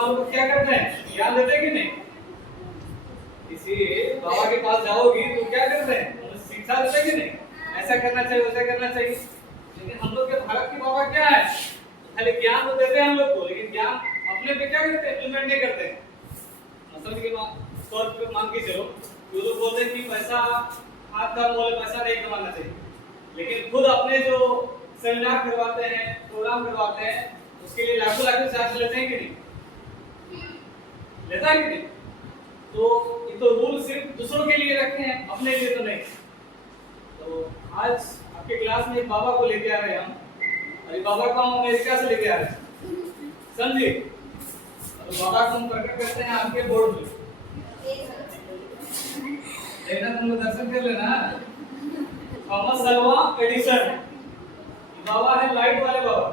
आप लोग क्या करते हैं, ज्ञान देते हैं कि नहीं? किसी बाबा के पास जाओगी तो क्या करते हैं, शिक्षा देते हैं कि नहीं, ऐसा करना चाहिए वैसा करना चाहिए। लेकिन हम लोग के भारत के बाबा क्या है, खाली ज्ञान तो देते हैं हम लोग को, लेकिन ज्ञान अपने पे क्या करते हैं, इम्प्लीमेंट नहीं करते हैं। मतलब कि तौर पे मान के चलो, जो लोग बोलते हैं कि पैसा हाथ का मोल, पैसा नहीं कमाना चाहिए, लेकिन खुद अपने जो सेमिनार करवाते हैं, प्रोग्राम करवाते हैं, उसके लिए लाखों लाखों चार्ज लेते हैं कि नहीं, लेता है कि नहीं? तो ये तो रूल सिर्फ दूसरों के लिए रखे हैं, अपने लिए तो नहीं। तो आज आपके क्लास में एक बाबा को लेके आ रहे हैं हम, और ये बाबा को हम अमेरिका से लेके आ रहे हैं, समझे? और बाबा को हम प्रकट करते हैं आपके बोर्ड में, देखना तुम लोग दर्शन कर लेना। थॉमस अल्वा एडिसन बाबा है, लाइट वाले बाबा।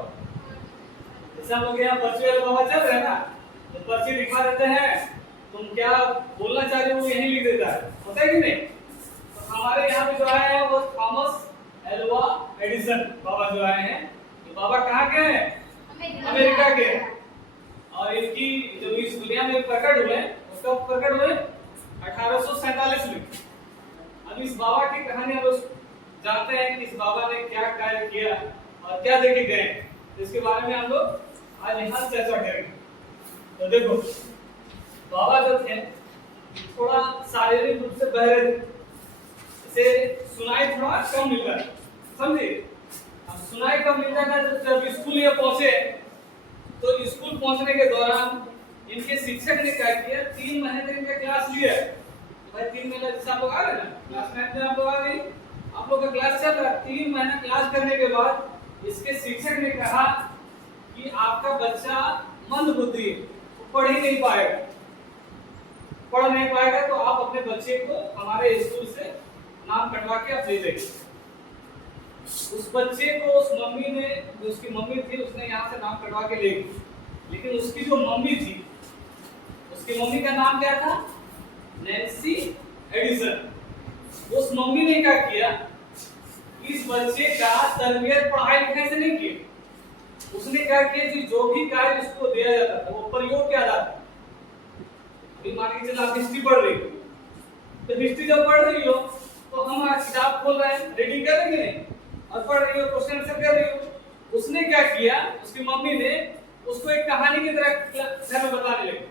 जैसे हम लोग यहाँ पर्ची वाले बाबा चल रहे हैं ना, तो पर्ची दिखा देते हैं, तुम क्या बोलना चाह रहे हो वो यही लिख देता है, होता है कि नहीं? तो हमारे यहाँ पे जो आए हैं वो थॉमस अल्वा एडिसन बाबा जो आए हैं, ये बाबा कहाँ के हैं? अमेरिका के। और इनकी जो इस दुनिया में प्रकट हुए, उसका प्रकट हुए 1847 में। अब इस बाबा की कहानी हम लोग जानते हैं कि इस बाबा ने क्या कार्य किया और क्या देके गए, तो इसके बारे में हम लोग आज यहाँ चर्चा करेंगे। तो देखो, बाबा जो थे थोड़ा शारीरिक रूप से बहरे थे, इसे सुनाई थोड़ा कम मिल रहा है, समझे? अब सुनाई कम मिल रहा था, जब स्कूल ये पहुंचे तो स्कूल पहुंचने के दौरान इनके शिक्षक ने क्या किया, 3 महीने तक इनका क्लास लिया। भाई 3 महीने जैसे आप लोग आ रहे हैं ना, क्लास 9 में आप लोग आ गए, आप लोग का क्लास चल रहा है, 3 महीने क्लास करने के बाद इसके शिक्षक ने कहा कि आपका बच्चा मंद बुद्धि है, पढ़ ही नहीं पाएगा, पढ़ नहीं पाएगा, तो आप अपने बच्चे को हमारे स्कूल से नाम कटवा के आप दे देंगे। उस बच्चे को उस मम्मी ने, जो उसकी मम्मी थी, उसने यहाँ से नाम कटवा के ले गई। लेकिन उसकी जो मम्मी थी, उसकी मम्मी का नाम क्या था? Nancy Edison. उस मम्मी ने क्या किया, इस बच्चे का तरबियत पढ़ाई लिखाई से नहीं किया, उसने क्या किया कि जो भी कार्य उसको दिया जाता था वो प्रयोग के आधार पर। मान के चलो आप हिस्ट्री पढ़ रही हो, तो हिस्ट्री जब पढ़ रही हो तो हम आज किताब खोल रहे हैं, रीडिंग कर रहे हैं और पढ़ रही हो, क्वेश्चन आंसर कर रही हो। उसने क्या किया, उसकी मम्मी ने उसको एक कहानी की तरह घर में बताने लगी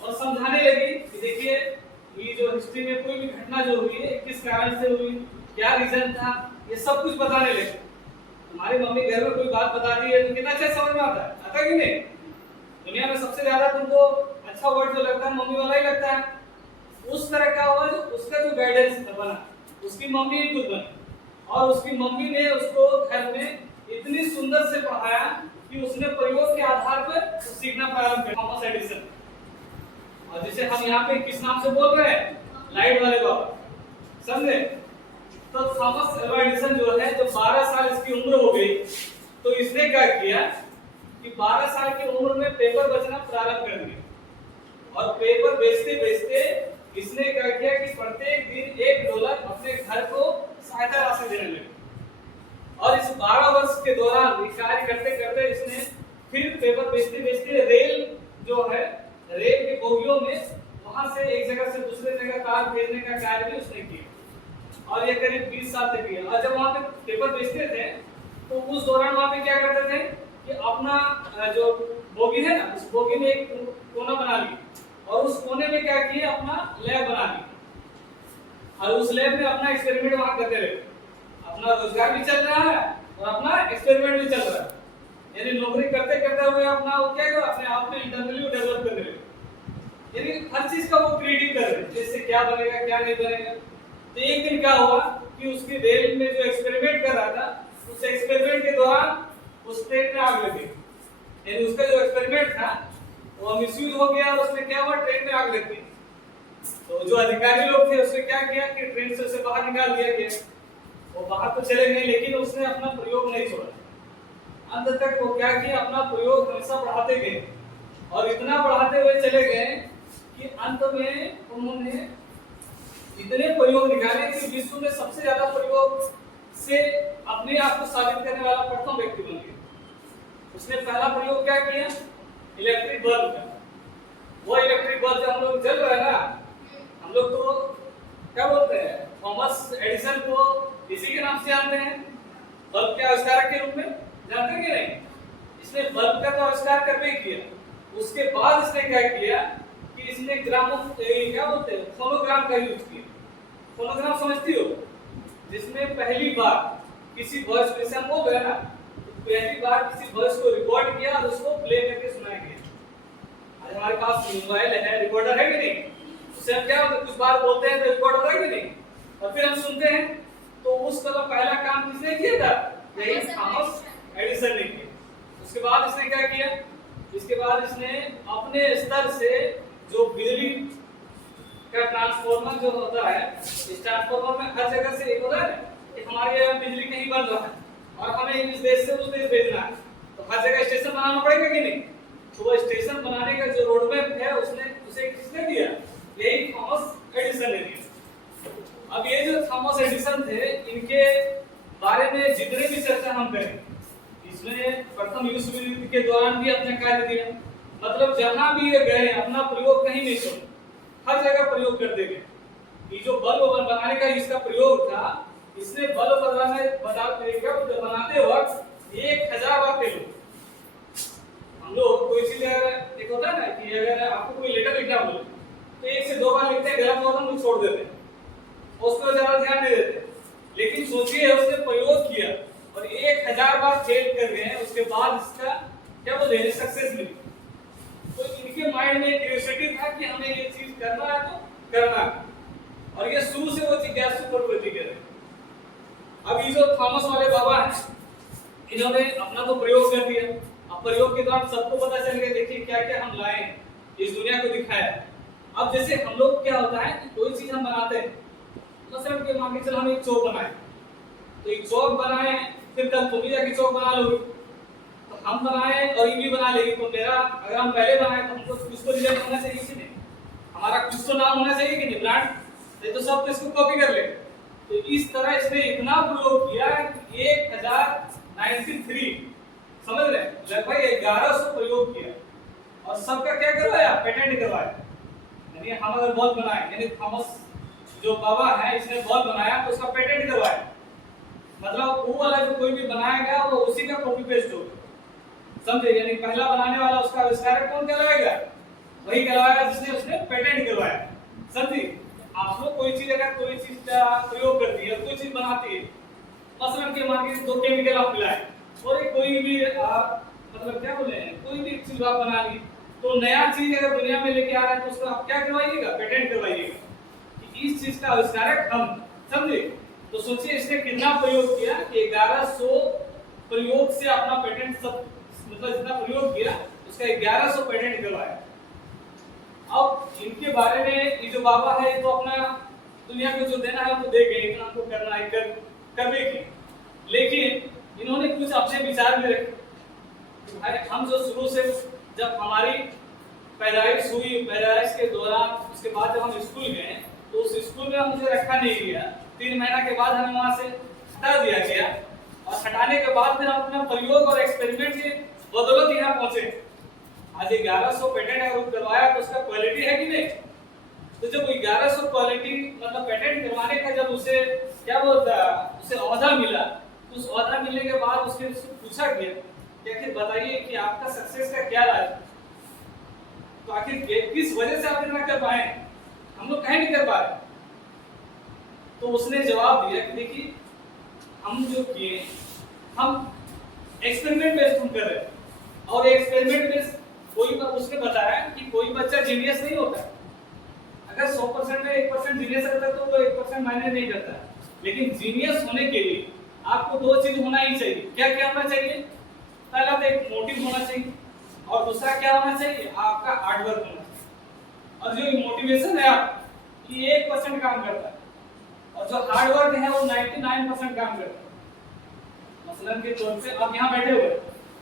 और समझाने लगी कि देखिए ये जो हिस्ट्री में कोई भी घटना जो हुई है किस कारण से हुई, क्या रीजन था, ये सब कुछ बताने लगी। हमारी मम्मी घर में कोई बात बताती है तो कितना अच्छा समझ में आता है कि नहीं? दुनिया में सबसे ज्यादा तुमको अच्छा वर्ड जो लगता है मम्मी वाला ही लगता है। उस तरह का वर्ड, उसका जो गाइडेंस बना, उसकी मम्मी ही खुद बनी, और उसकी मम्मी ने उसको घर में इतनी सुंदर से पढ़ाया कि उसने प्रयोग के आधार पर सीखना प्रारंभ किया, थॉमस एडिसन। और जिसे हम यहाँ पे किस नाम से बोल रहे हैं, लाइट वाले बाबा, समझे? तो थॉमस अल्वा एडिसन जो है, जब 12 साल इसकी उम्र हो गई तो इसने क्या किया कि 12 साल की उम्र में पेपर बेचना प्रारंभ कर दिया। और पेपर बेचते बेचते इसने क्या किया कि प्रत्येक दिन $1 अपने घर को सहायता राशि देने लगे। और इस 12 वर्ष के दौरान कार्य करते करते इसने फिर पेपर बेचते बेचते रेल जो है, रेल के बोगियों में वहां से एक जगह से दूसरे जगह तार भेजने का कार्य भी उसने किया, और ये करीब 20 साल तक किया। और जब वहां पे पेपर बेचते थे तो उस दौरान वहां पे क्या करते थे कि अपना जो बोगी है ना, उस बोगी में एक कोना बना लिया और उस कोने में क्या किया, अपना लैब बना लिया, और उस लैब में अपना एक्सपेरिमेंट वहां करते रहे। अपना रोजगार भी चल रहा है और अपना एक्सपेरिमेंट भी चल रहा है, यानी नौकरी करते करते हुए अपना वो क्या कर अपने आप में इंटरनली डेवलप कर रहे हैं, यानी हर चीज का वो क्रिएटिव कर रहे हैं, जैसे क्या बनेगा क्या नहीं बनेगा। तो एक दिन क्या हुआ कि उसकी रेल में जो एक्सपेरिमेंट कर रहा था, उस एक्सपेरिमेंट के दौरान उस ट्रेन में आग लगी, यानी उसका जो एक्सपेरिमेंट था वो मिसयूज हो गया और उसमें क्या हुआ, ट्रेन में आग लग गई। तो जो अधिकारी लोग थे उसने क्या किया कि ट्रेन से उसे बाहर निकाल दिया गया। वो बाहर तो चले गए लेकिन उसने अपना प्रयोग नहीं छोड़ा, अंत तक वो क्या किया, अपना प्रयोग हमेशा बढ़ाते गए और इतना बढ़ाते हुए चले गए कि अंत में उन्होंने इतने प्रयोग निकाले कि विश्व में सबसे ज्यादा प्रयोग से अपने आप को साबित करने वाला प्रथम व्यक्ति बन गया। उसने पहला प्रयोग क्या किया, इलेक्ट्रिक बल्ब का, वो इलेक्ट्रिक बल्ब जो हम लोग जल रहा है ना, हम लोग तो क्या बोलते हैं, थॉमस एडिसन को इसी के नाम से जानते हैं, बल्ब के आविष्कारक के रूप में। जानते हैं कि नहीं? इसने बल्ब का तो आविष्कार करके किया, उसके बाद इसने क्या किया कि इसने क्या बोलते हैं, फोनोग्राम का यूज किया। फोनोग्राम समझती हो? जिसमें पहली बार किसी वॉइस को, जैसे हम बोल रहे हैं ना, पहली बार किसी वॉइस को रिकॉर्ड किया और उसको प्ले करके सुनाया गया। आज हमारे पास मोबाइल है, रिकॉर्डर है कि नहीं? उससे हम क्या होता है, कुछ बार बोलते हैं तो रिकॉर्ड होता है कि नहीं, और फिर हम सुनते हैं। तो उसका पहला काम किसने किया था? यही थॉमस एडिसन ने किया। उसके बाद इसने क्या किया? इसके बाद इसने अपने स्तर से जो बिजली का ट्रांसफार्मर जो होता है, इस ट्रांसफार्मर में हर जगह से एक होता है कि हमारे यहाँ बिजली कहीं बन रहा है और हमें इस देश से उस देश भेजना है, तो हर जगह स्टेशन बनाना पड़ेगा कि नहीं? तो वो स्टेशन बनाने का जो रोडमैप है उसने उसे किसने दिया? यही थॉमस एडिसन ने दिया। अब ये जो थॉमस एडिसन थे, इनके बारे में जितने भी चर्चा हम करें, इसमें प्रथम विश्व युद्ध के दौरान भी अपने कार्य दिया, मतलब जहां भी ये गए अपना प्रयोग कहीं नहीं छोड़ा, हर जगह प्रयोग करते गए। ये जो बल्ब बनाने का इसका प्रयोग था, इसने बल्ब बनाते वक्त 1000 बार फेल हुआ। हम लोग कोई चीज अगर एक होता है ना कि अगर आपको कोई लेटर लिखना बोले तो 1 से 2 बार लिखते हैं, गलत होता है तो छोड़ देते हैं, उस पर ज्यादा ध्यान नहीं देते। लेकिन सोचिए उसने प्रयोग किया और 1000 बार फेल कर गए हैं, उसके बाद इसका क्या बोलते हैं, सक्सेस मिली। तो इनके माइंड में क्यूरियोसिटी था कि हमें ये चीज करना है तो करना है, और ये शुरू से वो जिज्ञासु प्रवृत्ति के रहे। अब ये जो थॉमस वाले बाबा हैं, इन्होंने अपना तो प्रयोग कर दिया। अब प्रयोग के दौरान सबको पता चल गया, देखिए क्या क्या हम लाए, इस दुनिया को दिखाया। अब जैसे हम लोग क्या होता है कि कोई चीज हम बनाते हैं, मसलन के मान के चलो हम एक चौक बनाए, तो एक चौक बनाए, फिर कल तुम भी जाके चौक बना लोगे, तो हम बनाए और ये भी बना लेगी, तो मेरा अगर हम पहले बनाए तो हमको उसको रिलेट होना चाहिए कि नहीं, हमारा कुछ तो नाम होना चाहिए कि नहीं, ब्रांड, नहीं तो सब तो इसको कॉपी कर लेंगे। तो इस तरह इसने इतना प्रयोग किया कि 1093 समझ रहे, लगभग 1100 प्रयोग किया, और सबका क्या करवाया? पेटेंट करवाया। यानी हम अगर बल्ब बनाए, यानी थॉमस जो बाबा है इसने बल्ब बनाया तो उसका पेटेंट करवाया, मतलब वो वाला जो कोई भी बनाएगा वो उसी का कॉपी पेस्ट होगा, समझे? यानी पहला बनाने वाला उसका आविष्कारक कौन कहलाएगा? वही कहलाएगा जिसने उसने पेटेंट करवाया, समझी? आप लोग कोई चीज अगर कोई चीज का प्रयोग करती है, कोई चीज बनाती है, मसलन के मान के 2 केमिकल आप मिलाए और एक कोई भी मतलब क्या बोले, कोई भी चीज आप बना ली, तो नया चीज अगर दुनिया में लेके आ रहा है तो उसको आप क्या करवाइएगा? पेटेंट करवाइएगा कि इस चीज का आविष्कारक हम, समझे? तो सोचिए इसने कितना प्रयोग किया कि 1100 प्रयोग से अपना पेटेंट, सब मतलब जितना प्रयोग किया उसका 1100 पेटेंट करवाया। अब इनके बारे में ये जो बाबा है ये तो अपना दुनिया को जो देना है वो दे गए, इतना हमको करना है कर देंगे, लेकिन इन्होंने कुछ अपने विचार भी रखे। भाई हम जो शुरू से जब हमारी पैदाइश हुई, पैदाइश के दौरान उसके बाद जब हम स्कूल गए तो उस स्कूल में मुझे रखा नहीं गया, 3 महीना के बाद हमें वहां से हटा दिया गया, और हटाने के बाद फिर हम अपना प्रयोग और एक्सपेरिमेंट की बदौलत यहाँ पहुंचे। आज 1100 पेटेंट अगर करवाया तो उसका क्वालिटी है कि नहीं? तो जब 1100 क्वालिटी मतलब पेटेंट करवाने का जब उसे क्या बोलता उसे ओहदा मिला, तो उस ओहदा मिलने के बाद उसके पूछा गया कि आखिर बताइए कि आपका सक्सेस का क्या राज, तो आखिर किस वजह से आप इतना कर पाए, हम लोग कहीं नहीं कर पाए। तो उसने जवाब दिया कि देखिए हम जो किए, हम एक्सपेरिमेंट बेस्ड हम कर रहे हैं, और एक्सपेरिमेंट बेस्ड कोई उसने बताया कि कोई बच्चा जीनियस नहीं होता, अगर 100% में 1% जीनियस रहता तो वो 1% मायने नहीं करता, लेकिन जीनियस होने के लिए आपको 2 चीज होना ही चाहिए। क्या क्या होना चाहिए? पहला तो एक मोटिव होना चाहिए, और दूसरा क्या होना चाहिए? आपका हार्डवर्क होना चाहिए। और जो मोटिवेशन है आप ये 1% काम करता है, और जो हार्डवर्क है वो 99% काम करता है। मसलन के तौर पे आप यहाँ बैठे हुए,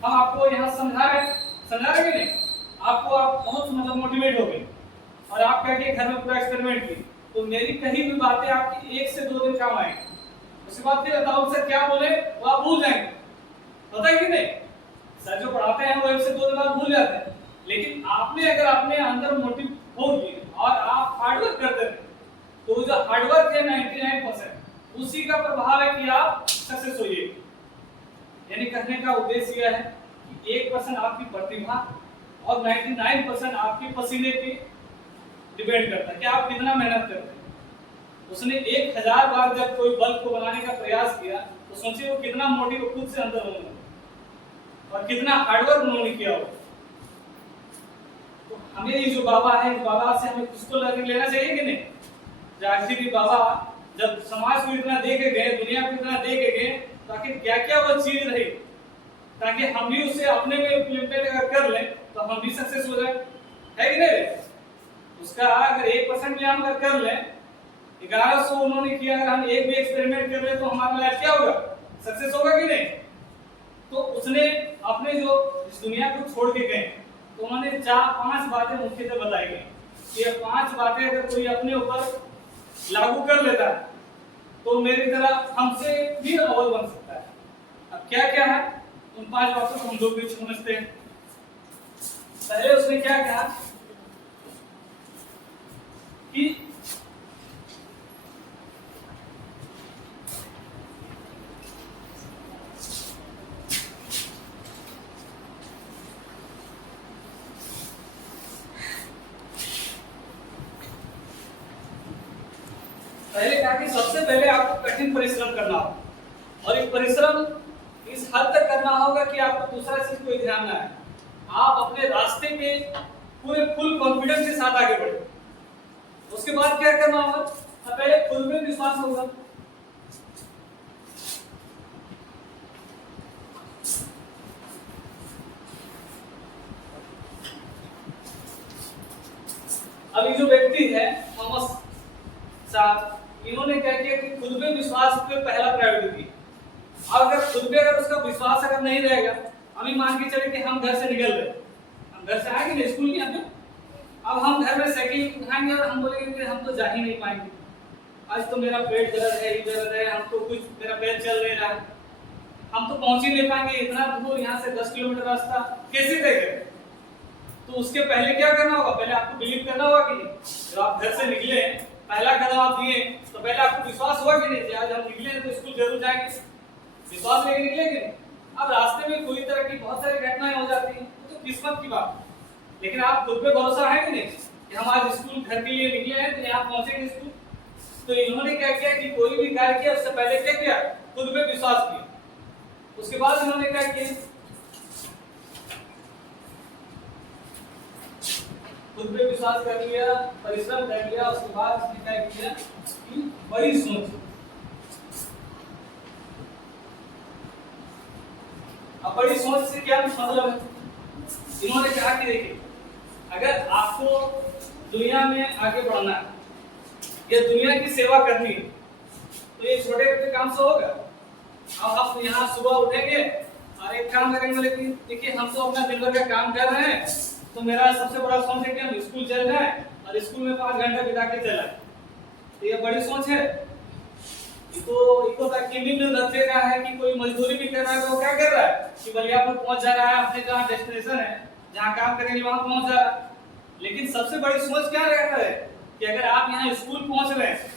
हम आपको यहाँ समझा रहे कि नहीं, आपको आप बहुत मतलब मोटिवेट हो गए और आप कह के घर में पूरा एक्सपेरिमेंट की, तो मेरी कही भी बातें आपकी 1 से 2 दिन काम आएंगी, उसके बाद फिर अदाउट सर क्या बोले वो आप भूल जाएंगे, पता है कि नहीं? सर जो पढ़ाते हैं वो 1 से 2 दिन बाद भूल जाते हैं, लेकिन आप आप में अगर अपने अंदर मोटिव होगी और आप हार्डवर्क करते रहे तो जो हार्डवर्क है 99% उसी का प्रभाव है कि आप सक्सेस होइए। यानी कहने का उद्देश्य यह है कि 1% आपकी प्रतिभा और 99% आपके पसीने पे डिपेंड करता है कि आप कितना मेहनत करते हैं। उसने 1000 बार जब कोई बल्ब को बनाने का प्रयास किया तो सोचिए वो कितना मोटिव खुद से अंदर होगा और कितना हार्डवर्क उन्होंने किया हो। तो हमें ये जो बाबा है, इस बाबा से हमें कुछ तो लर्निंग लेना चाहिए कि नहीं। एक्चुअली बाबा जब समाज को इतना दे के गए, दुनिया को इतना दे के गए, ताकि क्या क्या वो चीज रही ताकि हम भी उसे अपने में इम्प्लीमेंट अगर कर लें तो हम भी सक्सेस हो जाए, है कि नहीं। उसका अगर 1% भी हम अगर कर लें, 1100 उन्होंने किया, अगर हम एक भी एक्सपेरिमेंट कर लें तो हमारा लाइफ क्या होगा, सक्सेस होगा कि नहीं। तो उसने अपने जो इस दुनिया को छोड़ के गए तो उन्होंने 4-5 बातें मुख्यतः बताई गई। ये 5 बातें अगर कोई अपने ऊपर लागू कर लेता है तो मेरी तरह हमसे भी अव्वल बन सकता है। अब क्या क्या है उन 5 बातों को हम लोग भी समझते हैं। पहले उसने क्या कहा कि पहले कहा कि सबसे पहले आपको कठिन परिश्रम करना होगा और ये परिश्रम इस हद तक करना होगा कि आपको दूसरा चीज कोई ध्यान ना आए। आप अपने रास्ते पे पूरे फुल कॉन्फिडेंस के साथ आगे बढ़े। उसके बाद क्या करना होगा, पहले खुद में विश्वास होगा। अब ये जो व्यक्ति है थॉमस साहब, इन्होंने क्या किया कि खुद पे विश्वास पे पहला प्रायोरिटी दी। अब अगर खुद पे अगर उसका विश्वास अगर नहीं रहेगा, अभी मान के चले कि हम घर से निकल रहे, हम घर से आएंगे ना स्कूल के हमें, अब हम घर में साइकिल उठाएंगे और हम बोलेंगे कि हम तो जा ही नहीं पाएंगे, आज तो मेरा पेट दर्द है, ये दर्द है, हम तो कुछ मेरा पैर चल नहीं रहा, हम तो पहुंच ही नहीं पाएंगे, इतना दूर यहाँ से 10 किलोमीटर रास्ता कैसे तय करें। तो उसके पहले क्या करना होगा, पहले आपको बिलीव करना होगा कि जब आप घर से निकले, पहला कदम आप दिए तो पहले आपको विश्वास हुआ कि नहीं आज हम निकले तो स्कूल जरूर जाएंगे, विश्वास लेके निकले कि नहीं। अब रास्ते में कोई तरह की बहुत सारी घटनाएं हो जाती हैं तो किस्मत की बात, लेकिन आप खुद पे भरोसा है कि नहीं कि हम आज स्कूल घर के लिए निकले हैं तो यहाँ पहुंचेंगे स्कूल। तो इन्होंने क्या किया कि कोई भी कार्य किया उससे पहले क्या किया, खुद पे विश्वास किया। उसके बाद इन्होंने क्या किया, खुद पे विश्वास कर लिया, परिश्रम कर लिया। उसके बाद इसने क्या किया कि बड़ी सोच। अब बड़ी सोच से क्या मतलब है, इन्होंने कहा कि देखिए अगर आपको दुनिया में आगे बढ़ना है या दुनिया की सेवा करनी है तो ये छोटे छोटे काम से होगा। अब आप यहाँ सुबह उठेंगे और एक काम करेंगे, लेकिन देखिए हम तो अपना दिन भर का काम कर रहे हैं तो मेरा सबसे बड़ा सोच है कि हम स्कूल चल जाए और स्कूल में 5 घंटा बिता के चला। तो ये बड़ी सोच है। इसको ताकि धंधे का है कि कोई मजदूरी भी कर रहा है तो वो क्या कर रहा है कि बलियापुर पहुंच जा रहा है, अपने जहाँ डेस्टिनेशन है जहाँ काम करेंगे वहां पहुंच जा रहा है। लेकिन सबसे बड़ी सोच क्या रहता है कि अगर आप यहाँ स्कूल पहुंच रहे हैं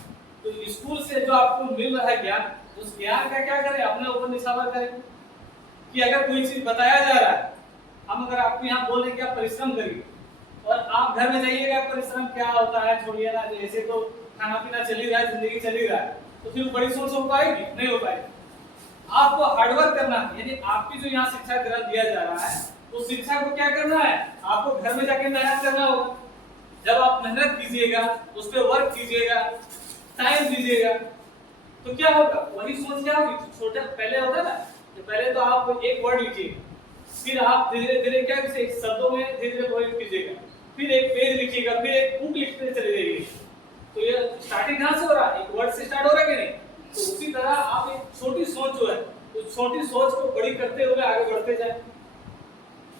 तो स्कूल से जो आपको मिल रहा है ज्ञान, उस ज्ञान का क्या करें, अपने ऊपर निशावर करें। कि अगर कोई चीज बताया जा रहा है, हम अगर आपको यहाँ बोल रहे कि आप परिश्रम करिए और आप घर में जाइएगा परिश्रम क्या होता है छोड़िए ना, जैसे तो खाना पीना चल ही रहा है, जिंदगी चल ही रहा है, तो फिर बड़ी सोच हो पाएगी, नहीं हो पाएगी। आपको हार्डवर्क करना है, यानी आपकी जो यहाँ शिक्षा ग्रहण दिया जा रहा है तो शिक्षा को क्या करना है, आपको घर में जाके मेहनत करना होगा। जब आप मेहनत कीजिएगा, उस पर वर्क कीजिएगा, टाइम दीजिएगा, तो क्या होगा, वही सोच क्या होगी। छोटा पहले होता है ना, तो पहले तो आप एक वर्ड लिखिए, फिर आप धीरे धीरे क्या शब्दों में धीरे धीरे प्रयोग कीजिएगा, फिर एक पेज लिखिएगा, फिर एक बुक लिखते चले जाइए। तो ये स्टार्टिंग कहाँ से हो रहा है, एक वर्ड से स्टार्ट हो रहा है कि नहीं। तो उसी तरह आप एक छोटी सोच जो है, तो छोटी सोच को बड़ी करते हुए आगे बढ़ते जाए।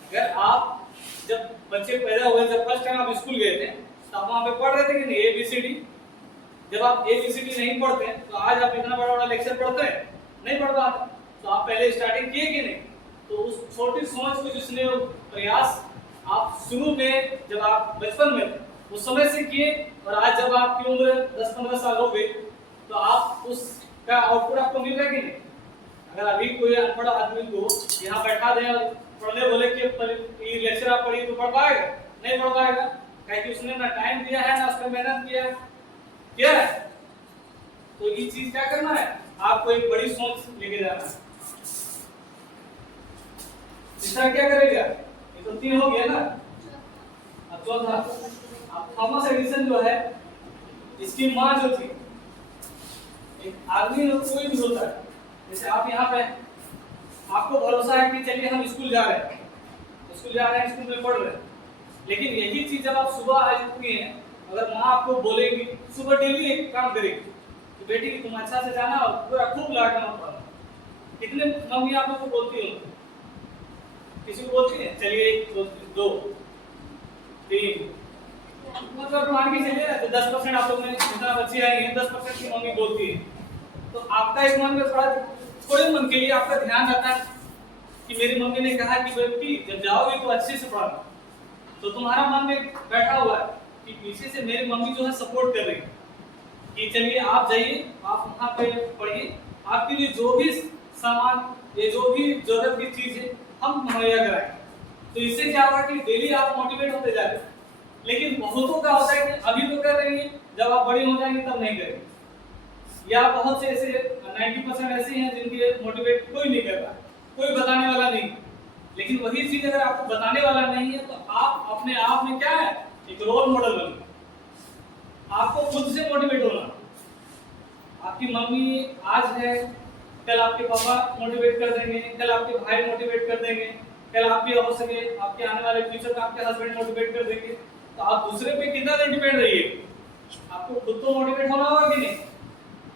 अगर आप जब बच्चे पैदा हुए, जब फर्स्ट टाइम आप स्कूल गए थे तो आप वहाँ पे पढ़ रहे थे कि नहीं ABCD। जब आप ABCD नहीं पढ़ते तो आज आप इतना बड़ा बड़ा लेक्चर पढ़ते हैं, नहीं पढ़ पाते। तो आप पहले स्टार्टिंग किए कि नहीं। तो उस छोटी सोच को जिसने प्रयास आप शुरू में जब आप बचपन में थे उस समय से किए, और आज जब आपकी उम्र 10-15 साल हो गई तो आप उसका आउटपुट आपको मिल रहा है कि नहीं? अगर अभी कोई अनपढ़ आदमी को यहाँ बैठा दें और पढ़ने बोले कि ये लेक्चर आप पढ़िए, तो पढ़ पाएगा? नहीं पढ़ पाएगा, क्योंकि उसने ना टाइम दिया है ना उसका मेहनत किया है। तो ये चीज क्या करना है, आपको एक बड़ी सोच लेके जाना है। तीसरा क्या करेगा, ये तो 3 हो गया ना। अब चौथा, अब थॉमस एडिसन जो है, इसकी माँ जो थी, एक आदमी कोई भी होता है, जैसे आप यहाँ पे आपको भरोसा है कि चलिए हम स्कूल जा रहे हैं, स्कूल में पढ़ रहे हैं, लेकिन यही चीज जब आप सुबह आ चुकी हैं, अगर माँ आपको बोलेगी सुबह डेली एक काम करेगी कि बेटी तुम अच्छा से जाना और पूरा खूब लाडना मत पढ़ना। कितने मम्मी आप लोग को बोलती हो? किसी को बोलती है? चलिए 1 2 3, मतलब मान के चलिए ना, तो 10% आप लोग में जितना बच्चे आएंगे 10% की मम्मी बोलती है। तो आपका एक मन में थोड़े मन के लिए आपका ध्यान रहता है कि मेरी मम्मी ने कहा कि बेटी जब जाओगे तो अच्छे से पढ़ना, तो तुम्हारा मन में बैठा हुआ है कि पीछे से मेरी मम्मी जो है सपोर्ट कर रही है कि चलिए आप जाइए, आप वहाँ पे पढ़िए, आपके लिए जो भी सामान, ये जो भी जरूरत की चीज है हम मुहैया कराएंगे। तो इससे क्या होगा कि डेली आप मोटिवेट होते जा रहे हैं। लेकिन बहुतों का होता है कि अभी तो कर रही है, जब आप बड़ी हो जाएंगे तब नहीं करेंगे। या बहुत से ऐसे 90% ऐसे हैं जिनके मोटिवेट कोई नहीं कर रहा, कोई बताने वाला नहीं। लेकिन वही चीज अगर आपको बताने वाला नहीं है तो आप अपने आप में क्या है, एक रोल मॉडल बनो। आपको खुद से मोटिवेट होना। आपकी मम्मी आज है, कल आपके पापा मोटिवेट कर देंगे, कल आपके भाई मोटिवेट कर देंगे, कल आपके हो सके आपके आने वाले फ्यूचर में आपके हस्बैंड मोटिवेट कर देंगे। तो आप दूसरे पे कितना देर डिपेंड रहिए, आपको खुद तो मोटिवेट होना होगा कि नहीं।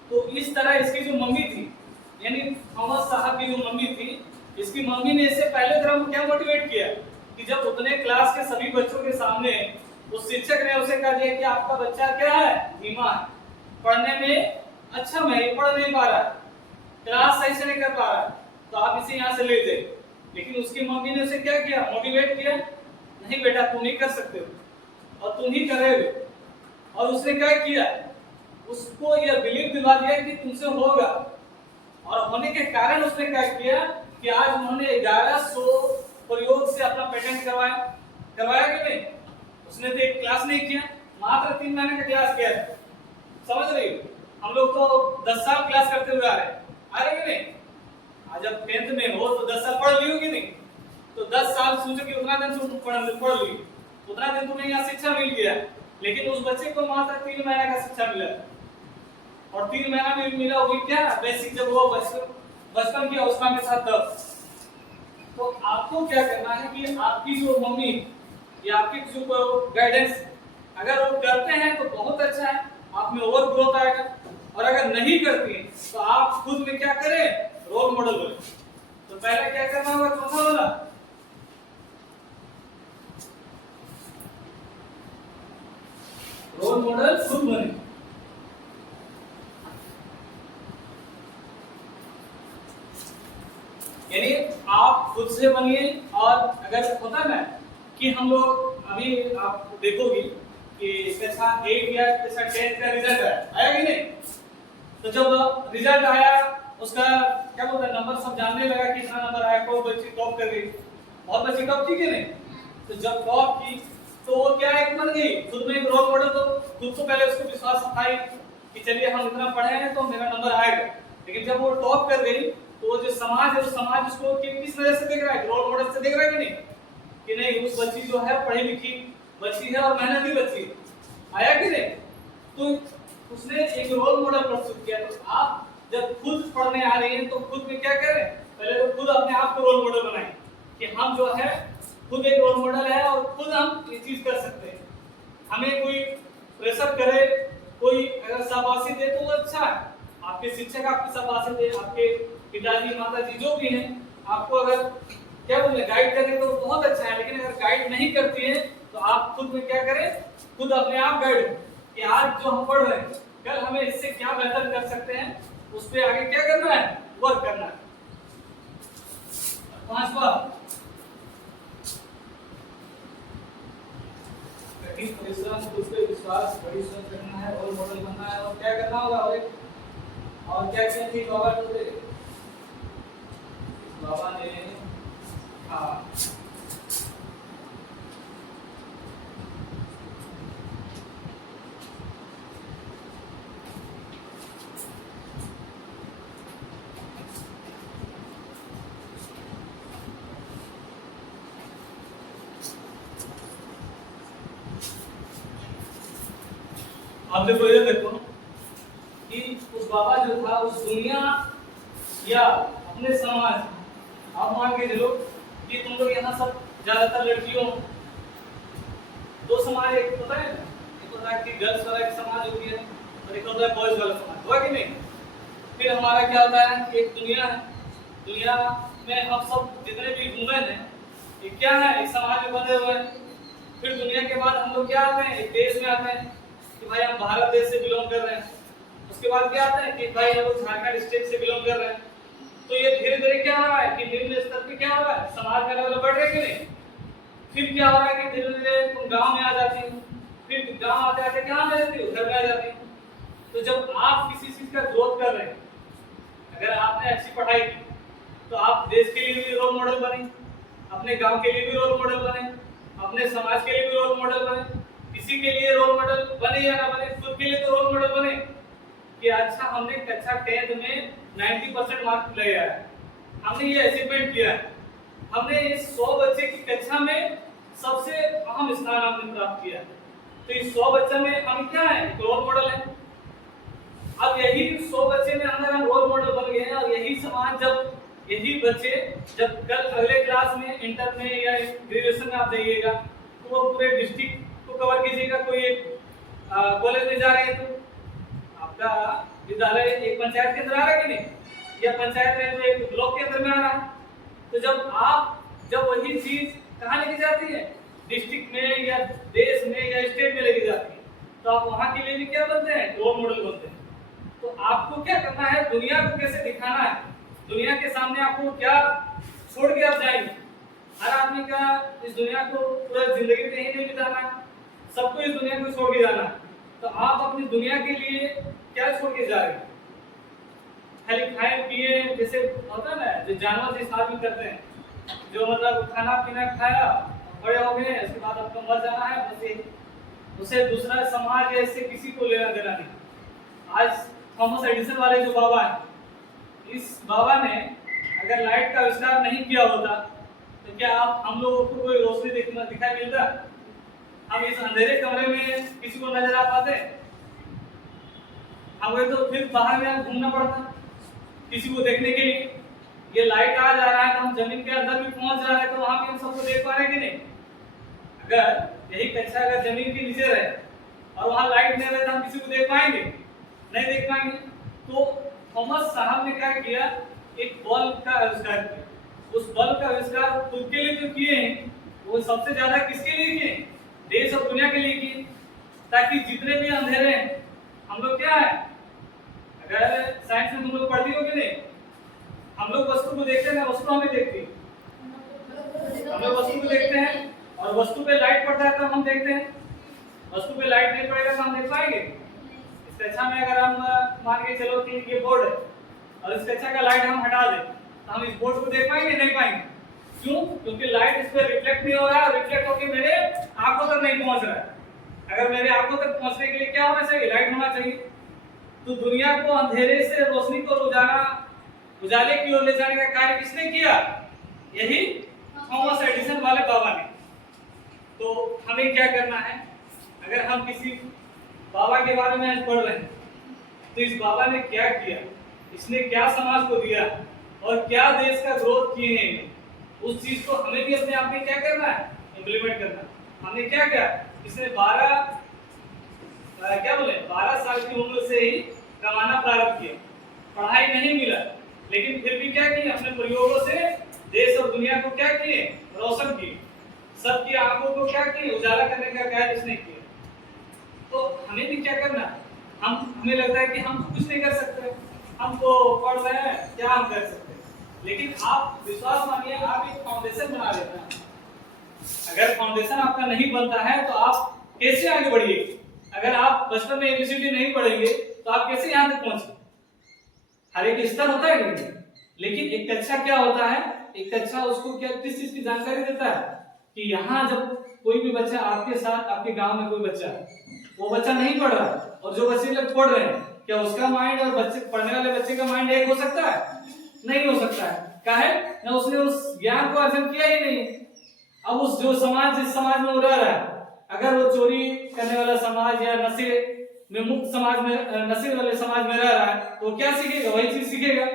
तो इस तरह इसकी जो मम्मी थी, यानी थॉमस साहब की जो मम्मी थी, इसकी मम्मी ने इससे पहले क्रम क्या मोटिवेट किया कि जब उतने क्लास के सभी बच्चों के सामने उस शिक्षक ने उसे कह दिया कि आपका बच्चा क्या है, धीमा है, पढ़ने में अच्छा नहीं पढ़ नहीं पा रहा है, क्लास सही से नहीं कर पा रहा है, तो आप इसे यहाँ से ले जाइए। लेकिन उसकी मम्मी ने उसे क्या किया, मोटिवेट किया, नहीं बेटा तुम ही कर सकते हो और तुम ही करोगे। और उसने क्या किया, उसको यह बिलीव दिला दिया कि तुमसे होगा। और होने के कारण उसने क्या किया कि आज उन्होंने 1100 प्रयोग से अपना पेटेंट करवाया कि नहीं। उसने तो एक क्लास नहीं किया, मात्र 3 महीने का क्लास किया। समझ रही हो, हम लोग तो 10 साल क्लास करते हुए आ रहे कि नहीं। आज जब 10th में हो तो 10 साल पढ़ ली हो कि नहीं। तो 10 साल सोचो कि उतना दिन तुम पढ़ ली, उतना दिन तुम्हें यहाँ शिक्षा मिल गया। लेकिन उस बच्चे को मात्र 3 महीने का शिक्षा मिला, और 3 महीना में मिला वो क्या, बेसिक, जब वो बचपन की अवस्था में था तब। तो आपको क्या करना है कि आपकी जो मम्मी या आपकी जो गाइडेंस अगर वो करते हैं तो बहुत अच्छा है, आप में ओवर ग्रोथ आएगा। और अगर नहीं करती है तो आप खुद में क्या करें, रोल मॉडल बने। तो पहले क्या करना होगा, चौथा वाला, रोल मॉडल खुद बने। यानी आप खुद से बनिए। और अगर होता है ना कि हम लोग अभी आप देखोगे कि कक्षा 8 या कक्षा 10 का रिजल्ट आया कि नहीं। तो जब रिजल्ट आया उसका क्या बोलते हैं, नंबर सब जानने लगा कि इतना नंबर आया, कोई बच्ची टॉप कर गई, बहुत बच्ची टॉप की कि नहीं। तो जब टॉप की तो वो क्या एक बन गई, खुद में एक रोल मॉडल। तो खुद तो पहले उसको विश्वास था कि चलिए हम इतना पढ़े हैं तो मेरा नंबर आएगा। लेकिन जब वो टॉप कर गई तो जो समाज है, वो समाज उसको किस वजह से देख रहा है, रोल मॉडल से देख रहा है कि नहीं, कि नहीं उस बच्ची जो है पढ़ी लिखी बच्ची है और मेहनती बच्ची है, आया कि नहीं। तो उसने एक रोल मॉडल प्रस्तुत किया। तो आप जब खुद पढ़ने आ रही हैं तो खुद में क्या करें, पहले तो खुद अपने आप को रोल मॉडल बनाएं कि हम जो है खुद एक रोल मॉडल है और खुद हम ये चीज कर सकते हैं। हमें कोई प्रेशर करे, कोई अगर शाबाशी दे तो अच्छा है, आपके शिक्षक आपकी शाबाशी दे, आपके पिताजी माताजी जो भी हैं आपको अगर क्या बोले गाइड करें तो बहुत अच्छा है। लेकिन अगर गाइड नहीं करती है तो आप खुद में क्या करें, खुद अपने आप गाइड कि आज जो हम पढ़ रहे हैं कल हमें इससे क्या बेहतर कर सकते हैं, उस पे आगे क्या करना है, वर्क करना है। 5वां कठिन परिश्रम, खुद पे विश्वास, बड़ी सोच रखना है, रोल मॉडल बनना है। और क्या करना होगा? और क्या किया थी बाबा ने? बाबा ने हाँ अब देखो, ये देखो कि उस बाबा जो था उस दुनिया या अपने समाज, आप मान के चलो कि तुम लोग यहाँ सब ज्यादातर लड़कियों, दो समाज, एक होता है, एक होता है कि गर्ल्स वाला एक समाज होती है और एक होता है बॉयज वाला समाज, हुआ कि नहीं? फिर हमारा क्या होता है कि एक दुनिया है, दुनिया में हम सब जितने भी वुमेन हैं ये क्या है, एक समाज में बंधे हुए हैं। फिर दुनिया के बाद हम लोग क्या आते हैं, एक देश में आते हैं कि भाई हम भारत देश से बिलोंग कर रहे हैं। उसके बाद क्या आता है कि भाई हम लोग झारखंड स्टेट से बिलोंग कर रहे हैं। तो ये धीरे धीरे क्या हो रहा है कि निम्न स्तर पे क्या हो रहा है, समाज का लेवल बढ़ रहा है कि नहीं? फिर क्या हो रहा है कि धीरे धीरे तुम गांव में आ जाती हो, फिर गांव आते आते कहाँ आ जाती हो, घर में आ जाती हो। तो जब आप किसी चीज का ग्रोथ कर रहे हैं, अगर आपने अच्छी पढ़ाई की तो आप देश के लिए भी रोल मॉडल बने, अपने गांव के लिए भी रोल मॉडल बने, अपने समाज के लिए भी रोल मॉडल बने, किसी के लिए रोल मॉडल बने या ना बने, खुद के लिए तो रोल मॉडल बने कि अच्छा हमने कक्षा 10th में 90% मार्क ले आया है, हमने ये अचीवमेंट किया है, हमने इस 100 बच्चे की कक्षा में सबसे अहम स्थान हमने प्राप्त किया। तो इस 100 बच्चे में हम क्या है, रोल मॉडल है। अब यही 100 बच्चे में अगर हम रोल मॉडल बन गए हैं और यही समाज जब यही बच्चे जब कल अगले क्लास में इंटर में या ग्रेजुएशन में आप जाइएगा तो वो पूरे डिस्ट्रिक्ट को कवर कीजिएगा, कोई कॉलेज में जा रहे हैं तो आपका विद्यालय एक पंचायत के अंदर आ रहा है कि नहीं, या पंचायत में तो एक ब्लॉक के अंदर में आ रहा है। तो जब वही चीज कहाँ लेके जाती है, डिस्ट्रिक्ट में या देश में या स्टेट में लेके जाती है, तो आप वहां के लिए भी क्या बनते हैं, रोल मॉडल बनते हैं। तो आपको क्या करना है, दुनिया को कैसे दिखाना है, दुनिया के सामने आपको क्या छोड़ के आप जाएंगे। हर आदमी का इस दुनिया को पूरा जिंदगी में ही नहीं बिताना है, सबको इस दुनिया को छोड़ के जाना है। तो आप अपनी दुनिया के लिए क्या छोड़ के जा रहे हैं? खाली खाए पिए जैसे होता है ना, जो जानवर जिस आदमी करते हैं, जो मतलब खाना पीना खाया, बड़े हो गए, उसके बाद आपको मर जाना है, बस उसे दूसरा समाज या इससे किसी को लेना देना नहीं। आज थॉमस एडिसन वाले जो बाबा है, इस बाबा ने अगर लाइट का आविष्कार नहीं किया होता तो क्या आप हम लोगों को कोई रोशनी दिखाई मिलता? हम इस अंधेरे कमरे में किसी को नजर आ पाते? हमें तो फिर बाहर में घूमना पड़ता किसी को देखने के लिए। ये लाइट आ जा रहा है तो हम जमीन के अंदर भी पहुंच जा रहे हैं, तो वहां भी हम सबको देख पा रहे हैं कि नहीं? अगर यही कक्षा अगर जमीन के नीचे रहे और वहां लाइट नहीं रहे तो हम किसी को देख पाएंगे? नहीं देख पाएंगे। तो थॉमस साहब ने क्या किया, एक बल्ब का आविष्कार किया। उस बल्ब का आविष्कार खुद के लिए तो किए हैं, वो सबसे ज्यादा किसके लिए किए, देश और दुनिया के लिए किए, ताकि जितने भी अंधेरे हैं, हम लोग क्या है, अगर साइंस में तुम लोग पढ़ती हो कि नहीं, हम लोग वस्तु को देखते हैं, वस्तु हमें देखती है, हम लोग वस्तु को देखते हैं और वस्तु पे लाइट पड़ता है तो हम देखते हैं, वस्तु पे लाइट नहीं पड़ेगा तो हम देख पाएंगे? इस कक्षा में अगर हम मान के चलो कि ये बोर्ड है और इस कक्षा का लाइट हम हटा दें तो हम इस बोर्ड को देख पाएंगे? नहीं पाएंगे। क्यों? क्योंकि लाइट इस पर रिफ्लेक्ट नहीं हो रहा है, रिफ्लेक्ट होकर मेरे आंखों तक नहीं पहुंच रहा है। अगर मेरे आंखों तक पहुंचने के लिए क्या होना चाहिए, लाइट होना चाहिए। तो दुनिया को अंधेरे से रोशनी को उजाले की ओर ले जाने का कार्य किसने किया? यही थॉमस एडिसन वाले बाबा ने। तो हमें क्या करना है, अगर हम किसी बाबा के बारे में आज पढ़ रहे हैं तो इस बाबा ने क्या किया, इसने क्या समाज को दिया और क्या देश का ग्रोथ किए हैं, उस चीज को हमें भी अपने आप में क्या करना है, इम्प्लीमेंट करना है। हमने क्या किया, इसने 12 साल की उम्र से ही कमाना प्रारंभ किया, पढ़ाई नहीं मिला, लेकिन फिर भी क्या किया, अपने प्रयोगों से देश और दुनिया को क्या किए, रोशन किए, सबकी आंखों को क्या किए, उजाला करने का कार्य इसने किया। तो हमें भी क्या करना, हमें लगता है कि हम कुछ नहीं कर सकते, हम तो पढ़ रहे हैं, क्या हम कर सकते हैं, लेकिन आप विश्वास मानिए, आप एक फाउंडेशन बना लेते हैं। अगर फाउंडेशन आपका नहीं बनता है तो आप कैसे आगे बढ़िए। अगर आप बचपन में एबीसीडी नहीं पढ़ेंगे तो आप कैसे यहाँ तक पहुंचे। हर एक स्तर होता है नहीं, लेकिन एक कक्षा क्या होता है, एक कक्षा उसको क्या किस चीज की जानकारी देता है कि यहाँ जब कोई भी बच्चा आपके साथ, आपके गांव में कोई बच्चा, वो बच्चा नहीं पढ़ रहा है और जो बच्चे लोग पढ़ रहे हैं, क्या उसका माइंड और बच्चे पढ़ने वाले बच्चे का माइंड एक हो सकता है? नहीं हो सकता है। काहे ना, उसने उस ज्ञान को अर्जन किया ही नहीं। अब उस जो समाज, जिस समाज में वो रह रहा है, अगर वो चोरी करने वाला समाज या नशे में मुक्त समाज में, नशे वाले समाज में रह रहा है, तो क्या सीखेगा? वही चीज सीखेगा।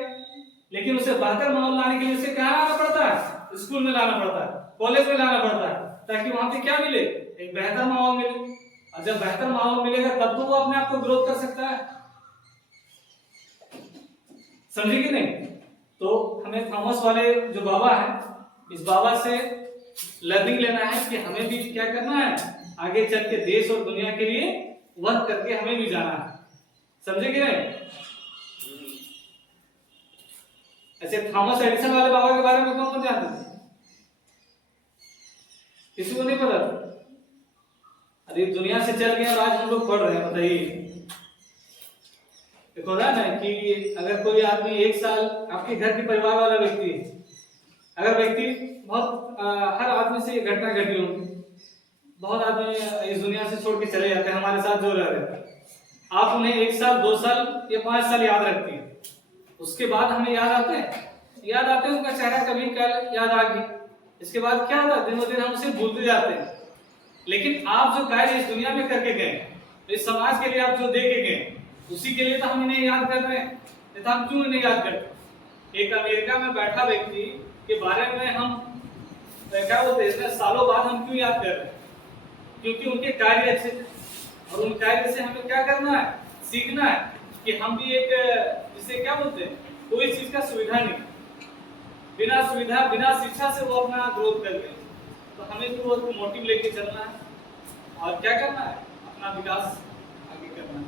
लेकिन उसे बेहतर माहौल लाने के लिए उसे कहाँ लाना पड़ता है? स्कूल में लाना पड़ता है, कॉलेज में लाना पड़ता है, ताकि वहां पे क्या मिले? एक बेहतर माहौल मिले। और जब बेहतर माहौल मिलेगा तब तो वो अपने आप को ग्रोथ कर सकता है। समझे कि नहीं? तो हमें थॉमस वाले जो बाबा है, इस बाबा से लर्निंग लेना है कि हमें भी क्या करना है, आगे चल के देश और दुनिया के लिए वर्क करके हमें भी जाना है। समझे कि नहीं? ऐसे थॉमस एडिसन वाले बाबा के बारे में कौन कौन जानते थे? किसी को नहीं पता? अरे दुनिया से चल गए और आज हम लोग पढ़ रहे हैं, बताइए। देखो ना कि अगर कोई आदमी 1 साल, आपके घर के परिवार वाला व्यक्ति है, अगर व्यक्ति बहुत हर आदमी से ये घटना घटी होगी, बहुत आदमी इस दुनिया से छोड़ के चले जाते हैं, हमारे साथ जो रह रहे हैं, आप उन्हें 1 साल 2 साल या 5 साल याद रखती हैं, उसके बाद हमें याद आते हैं उनका चेहरा कभी कल याद आ गई, इसके बाद क्या होता है, दिन ब दिन हम उसे भूलते जाते हैं। लेकिन आप जो कार्य इस दुनिया में करके गए, इस समाज के लिए आप जो दे के गए, उसी के लिए तो हम इन्हें याद कर रहे हैं। नहीं तो हम क्यों इन्हें याद करते? एक अमेरिका में बैठा व्यक्ति के बारे में हम क्या बोलते हैं, सालों बाद हम क्यों याद कर रहे हैं? क्योंकि उनके कार्य अच्छे थे, और उन कार्य से हमें क्या करना है, सीखना है कि हम भी एक, जिसे क्या बोलते हैं, कोई चीज का सुविधा नहीं, बिना सुविधा बिना शिक्षा से वो अपना ग्रोथ कर गए। तो हमें तो वो मोटिव लेके चलना है और क्या करना है, अपना विकास आगे करना है।